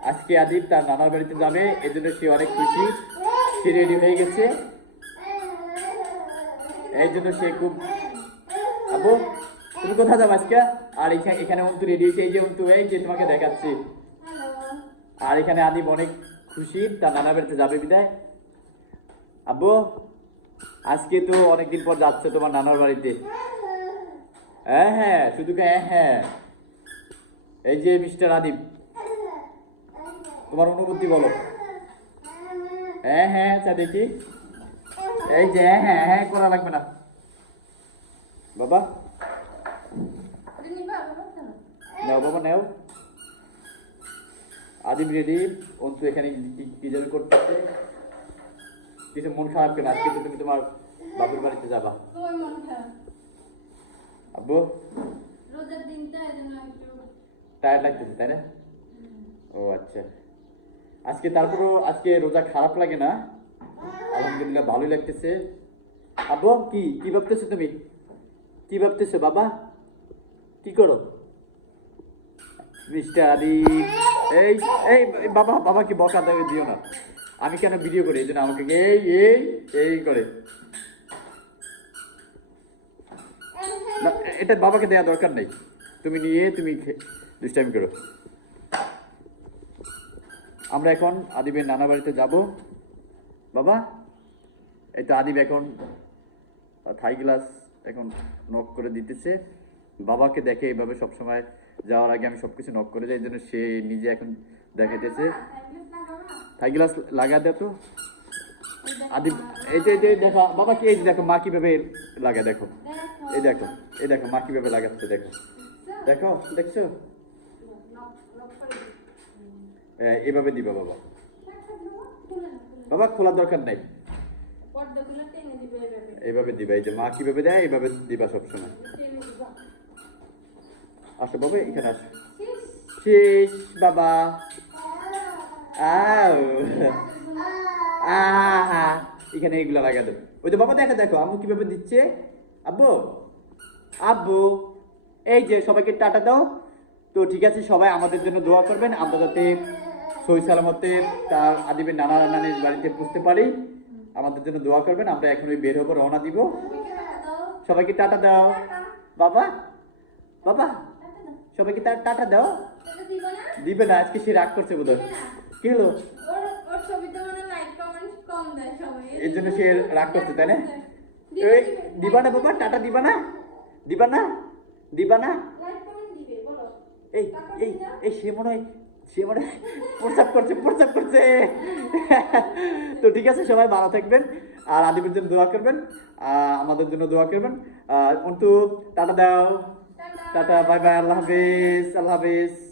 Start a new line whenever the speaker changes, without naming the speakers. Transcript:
আজকে আদিব তার নানার বাড়িতে যাবে, এজন্য সে অনেক খুশি। সে রেডি হয়ে গেছে। এই জন্য সে খুব আপু তুমি কোথায় যাব আজকে? আর এখানে এখানে অন্তু রেডি হয়েছে। এই যে অন্তু, এই যে তোমাকে দেখাচ্ছি। আর এখানে আদিব অনেক খুশি, তার নানা বাড়িতে যাবে বিদায়। আব্বু আজকে তো অনেকদিন পর যাচ্ছে তোমার নানার বাড়িতে। হ্যাঁ হ্যাঁ শুধু হ্যাঁ হ্যাঁ। এই যে মিস্টার আদিব। তোমার অনুভূতি বলো। হ্যাঁ হ্যাঁ আচ্ছা দেখি এই যে হ্যাঁ হ্যাঁ হ্যাঁ করা লাগবে না। বাবা। নাও বাবা নাও। আদিম রেডি অন্তু এখানে কি করতেছে। কিছু মন খারাপ কেন? আজকে তো তুমি তোমার বাবুর বাড়িতে যাবা। আব্বু।
রোজার দিনটা এজন্য একটু
টায়ার্ড লাগতেছে তাই না? ও আচ্ছা। আজকে তারপরও আজকে রোজা খারাপ লাগে না? আলহামদুলিল্লাহ ভালোই লাগতেছে। আব্বু, কি? কি ভাবতেছো তুমি? কি ভাবতেছো, বাবা? কি করো? মিস্টার এই এই বাবা বাবা কি বকা দেবে দিও না। আমি কেন ভিডিও করি? এই জন্য আমাকে এই এই এই করে। এটা বাবাকে দেওয়া দরকার নেই। তুমি নিয়ে, তুমি দুষ্টামি করো। আমরা এখন আদিবের নানা বাড়িতে যাব। বাবা তো আদিব এখন থাই গ্লাস এখন নক করে দিতেছে। বাবাকে দেখে এইভাবে সবসময় যাওয়ার আগে আমি সবকিছু নক করে যাই, এই জন্য সে নিজে এখন দেখাইতেছে। থাই গ্লাস লাগা দে তো। আদিব, এই যে দেখো, বাবা কি, এই দেখো, মা কীভাবে লাগা দেখো। এই দেখো এই দেখো, মা কীভাবে লাগাচ্ছে দেখো। দেখো, দেখছ? এভাবে দিবা বাবা। বাবা, খোলার দরকার নাই। এইভাবে দিবা, এই যে মা কীভাবে দেয় এইভাবে দিবা সবসময়। আসো বাবা, এখানে আসো।
শেষ,
বাবা। এখানে এগুলো লাগা দেবো ওই তো বাবা, দেখো দেখো, আম্মু কীভাবে দিচ্ছে? আব্বু আব্বু, এই যে সবাইকে টাটা দাও। তো ঠিক আছে, সবাই আমাদের জন্য দোয়া করবেন। আমরা যাতে সই সালামতে তার আদিবের নানা নানির বাড়িতে পুষতে পারি। আমাদের জন্য দোয়া করবেন, আমরা এখন ওই বের হব, রওনা দিব। সবাইকে টাটা দাও। বাবা বাবা, সবাইকে তার টাটা দাও।
দিবা না,
আজকে সে রাগ করছে বোধ কি হলো? এর জন্য সে রাগ করছে, তাই না?
দিবা
না বাবা, টাটা দিবা না? দিবা না? দিবা না
লাইক কমেন্ট দিবে বলো
এই এই এই সে মনে হয়, সে মনে হয় প্রস্তাব করছে প্রস্তাব করছে। তো ঠিক আছে, সবাই ভালো থাকবেন, আর আদিবের জন্য দোয়া করবেন আমাদের জন্য দোয়া করবেন। কিন্তু টাটা দাও। টাটা, বাই বাই, আল্লাহ হাফিজ, আল্লাহ হাফেজ।